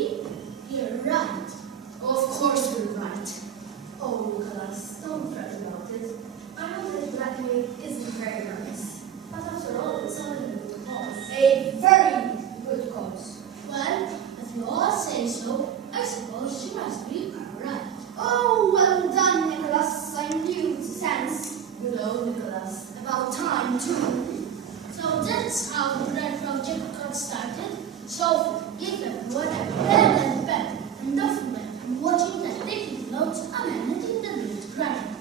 Maybe you're right. Of course you're right. Oh, Nicholas, don't fret about it. I know that blackmail isn't very nice. But after all, it's only a good cause. A very good cause. Well, if you all say so, I suppose you must be right. Oh, well done, Nicholas. I knew the sense. Good old Nicholas. About time, too. So that's how the Red Project got started. So if everyone had pen and pen and document and watching and taking notes and anything that needs granted.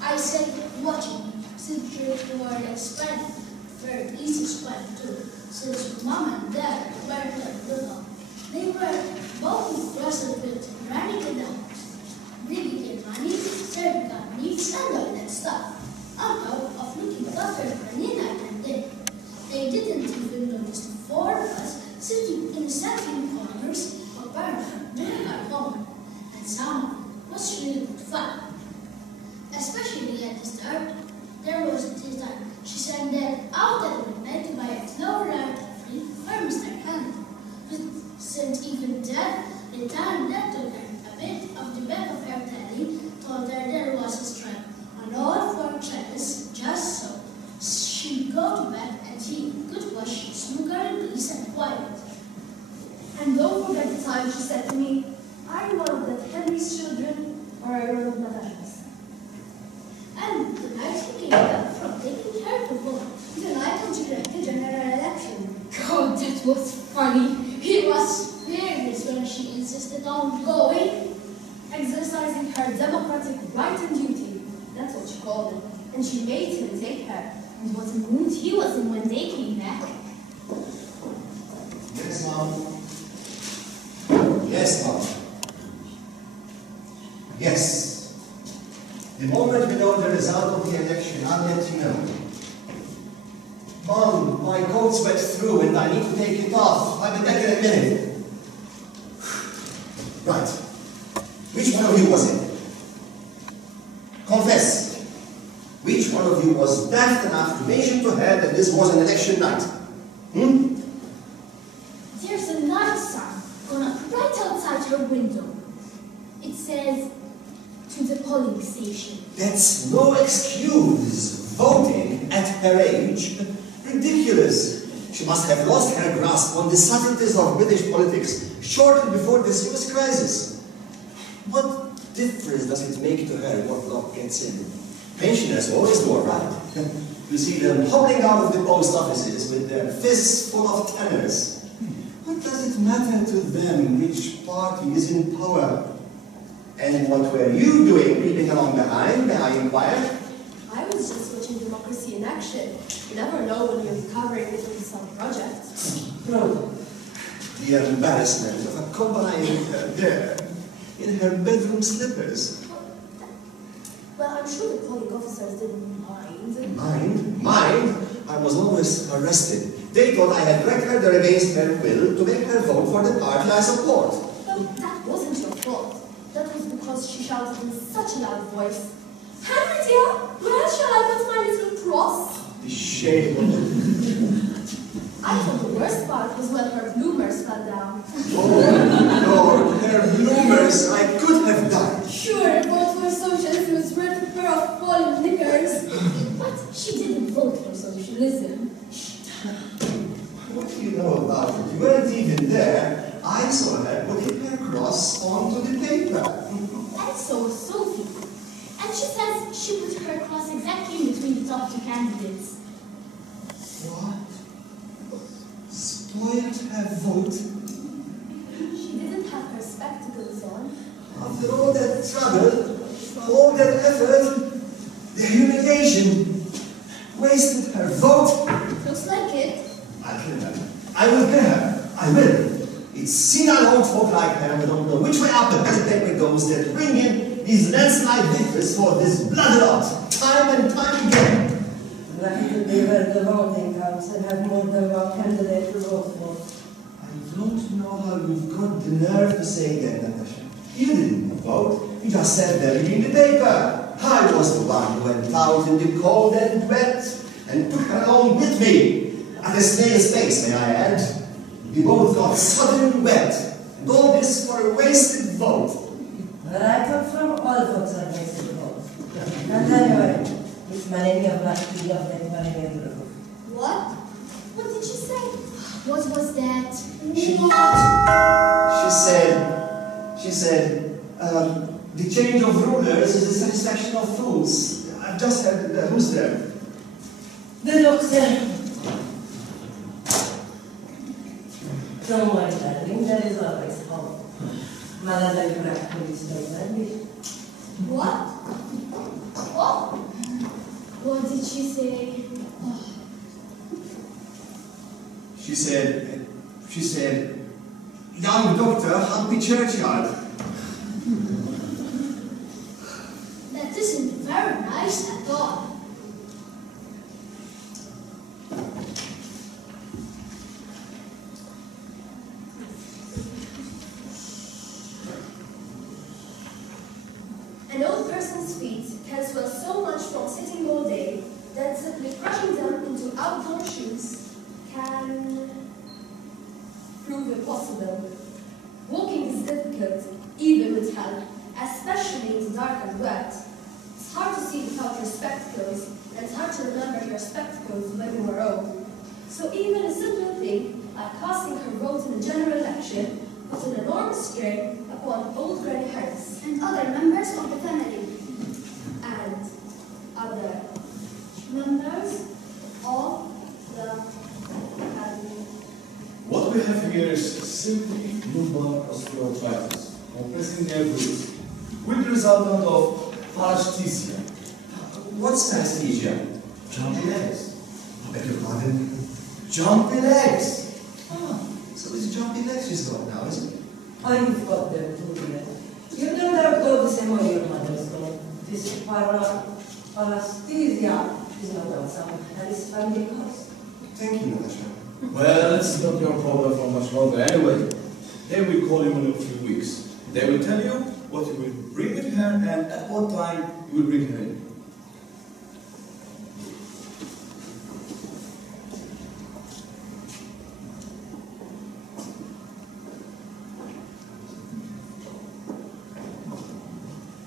I say watching, since you were expanding, very easy spread too, since mom and dad were little. They were both trusted with running in the house, bringing in money, serving up needs and all that stuff, on top of looking after Granny night and day. They didn't even notice the four of us sitting in separate corners of Barnum during our homework, and some was really good fun. Especially at the start, there was this time she sang that out at midnight to buy a flower light free for Mr. Hanley. But since even then, the time that took her a bit of the back of her telly told her there was a strike on all four channels, just so she'd go to bed and she could watch snooker in peace and quiet. And don't forget the time she said to me, are you one of that Henry's children, or are you one of Natasha's? And the night he came back from taking her to vote, the night of the general election. God, it was funny. He was furious when she insisted on going. Exercising her democratic right and duty. That's what she called it. And she made him take her. And what a mood he was in when they came back. Yes, Mom. Yes, Mom. Yes. The moment we know the result of the election, I'll let you know. Mom, my coat's wet through and I need to take it off. I'll be back in a minute. Right. Which one of you was it? Confess. Which one of you was daft enough to mention to her that this was an election night? There's a night sign going up right outside your window. It says, to the polling station. That's no excuse. Voting at her age? Ridiculous. She must have lost her grasp on the subtleties of British politics shortly before the Suez crisis. What difference does it make to her what luck gets in? Pensioners always do right. You see them hobbling out of the post offices with their fists full of tanners. What does it matter to them which party is in power? And what were you doing creeping along behind, may I inquire? I was just watching democracy in action. You never know when you're recovering between some projects. No. The embarrassment of accompanying her there in her bedroom slippers. Well, I'm sure the polling officers didn't mind. Mind? I was always arrested. They thought I had wrecked her against her will to make her vote for the party I support. Well, that wasn't your fault. That was because she shouted in such a loud voice. Henry dear, where shall I put my little cross? The shame of it. I thought the worst part was when her bloomers fell down. Oh, Lord, her bloomers, I could have died. Sure, vote for socialism was worth a pair of falling knickers. But she didn't vote for socialism. What do you know about it? You weren't even there. I saw her putting her cross onto the paper. And so was Sophie. And she says she put her cross exactly in between the top two candidates. What? Spoiled her vote? She didn't have her spectacles on. After all that trouble, all that effort, the humiliation, wasted her vote. Looks like it. I'll kill her. I will kill her. I will. It's senile old folk like her who don't know which way up the ballot paper goes that bring in these landslide victories for this blood lot, time and time again. Lucky to be where the voting comes and have more than one candidate to vote for. I don't know how you've got the nerve to say that, Natasha. You didn't vote. You just sat there reading the paper. I was the one who went out in the cold and wet and took her along with me. At a snail's pace, may I add. We both got sudden wet. And all this for a wasted vote. Well, I come from all votes are wasted votes. And anyway, it's my name of black tea of that my name of the roof. What? What did she say? What was that? She said, the change of rulers is the satisfaction of fools. I've just heard, who's there? The doctor. Don't worry, darling, there is always hope. Malada Yurak police statement. What? What? What did she say? She said, young doctor, happy churchyard. That isn't very nice at all. An old person's feet can swell so much from sitting all day that simply crushing them into outdoor shoes can prove impossible. Walking is difficult, even with help, especially in the dark and wet. It's hard to see without your spectacles, and it's hard to remember your spectacles when you are old. So even a simple thing, like casting her vote in a general election, put an enormous strain upon old Granny Harris And other members of the family. and other members of the family. What we have here is simply lumbar osteoarthritis, compressing nerve roots, with the resultant of paresthesia. What's anesthesia? Jumpy legs. I beg your pardon? Jumpy legs! Ah, so it's jumpy legs she's got now, isn't it? Oh, you've got them too, dear. You don't have to go the same way your mother's going. This paresthesia is not awesome, and it's family cause. Thank you, Natasha. Well, it's not your problem for much longer anyway. They will call you in a few weeks. They will tell you what you will bring with her and at what time you will bring her in.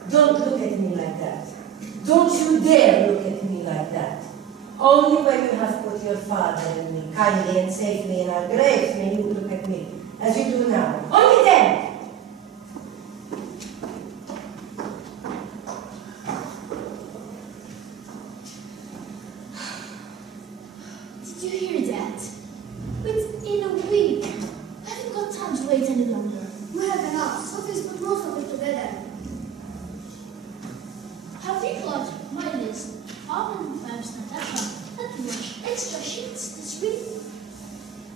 Don't look at me like that. Don't you dare look at me like that. Only when you have put your father and me kindly and safely in our graves may you look at me as you do now. Only then! Did you hear that? Within a week. I haven't got time to wait any longer. We have enough. Sophie's put most of it together. Have you got my list? How many times Natasha had to wash extra sheets this week?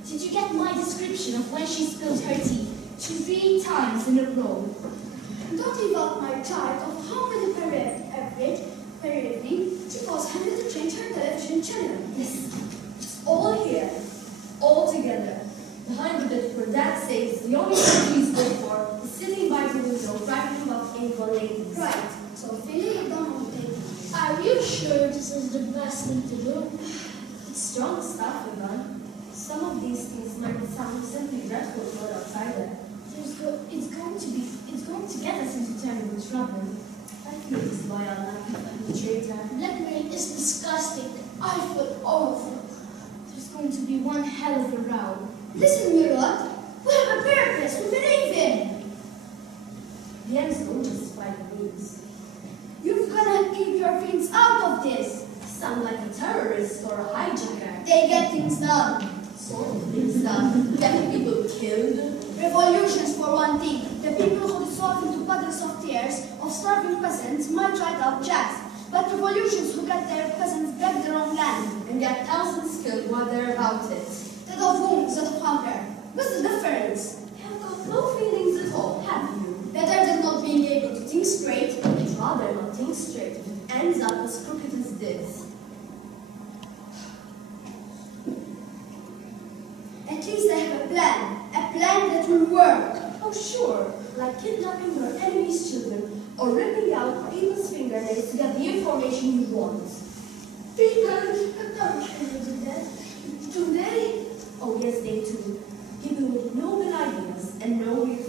Did you get my description of when she spilled her tea 3 times in a row? Don't leave out my chart of how many per evening she was handed to change her television channel. Yes, it's all here, all together. Behind the bit for that sake is the only thing he's good for, is sitting by the window writing about able ladies. Right. So Philly, don't take it. Are you sure this is the best thing to do? It's strong stuff, Ivan. Some of these things might sound simply dreadful to an outsider. It's going to get us into terrible trouble. I feel this is why I like the traitor. Blackmail is disgusting. I feel awful. There's going to be one hell of a row. Listen, Mirot. We have a purpose. We believe in. The ends don't justify the means. You've got to keep your things out of this. Sound like a terrorist or a hijacker. They get things done. Sort of things done. Getting people killed. Revolutions for one thing. The people who dissolve into puddles of tears of starving peasants might write out checks. But revolutions who get their peasants back their own land. And get thousands killed while they're about it. Dead of wounds, dead of hunger. What's the difference? You've got no feelings at all, have you? Better than not being able to think straight. I'd rather not think straight if it ends up as crooked as this. At least I have a plan. A plan that will work. Oh sure, like kidnapping your enemy's children or ripping out people's fingernails to get the information you want. People, I wish they would do that. Do they? Oh yes, they do. People with noble ideas and no real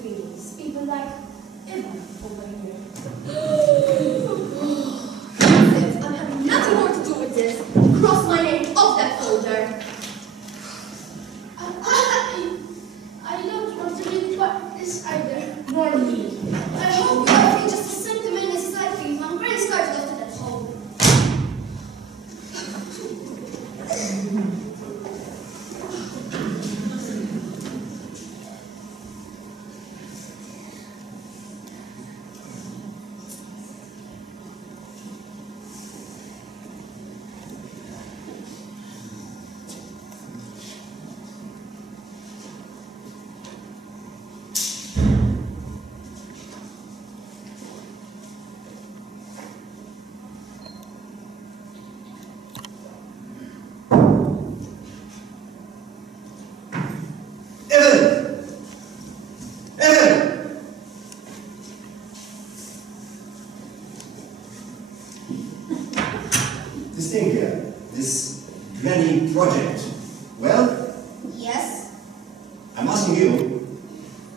project. Well, Yes? I'm asking you,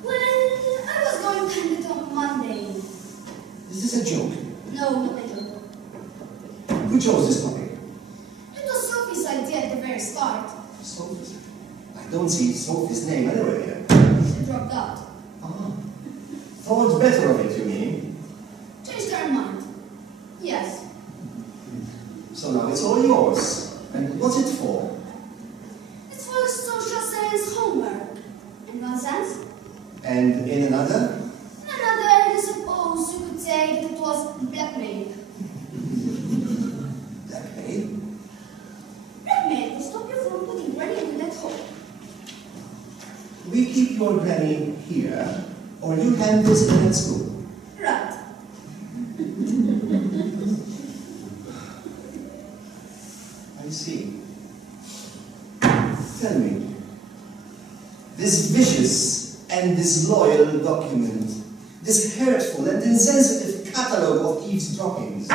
Well, I was going to end it on Monday. is this a joke? No, not a joke. Who chose this topic? It was Sophie's idea at the very start. Sophie's. I don't see Sophie's name anywhere here. She dropped out. Ah. Thought better of it, you mean? Changed her mind. Yes. So now it's all yours. And what's it for? It's for social science homework. In one sense. And in another? In another, I suppose you could say that it was blackmail. Blackmail? Blackmail to stop you from putting Granny in that hole. We keep your granny here, or you hand this in at school. Right. I see. Tell me, this vicious and disloyal document, this hurtful and insensitive catalogue of eavesdroppings,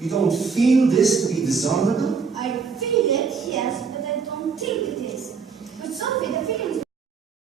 you don't feel this to be dishonorable? I feel it, yes, but I don't think it is. With Sophie, the feelings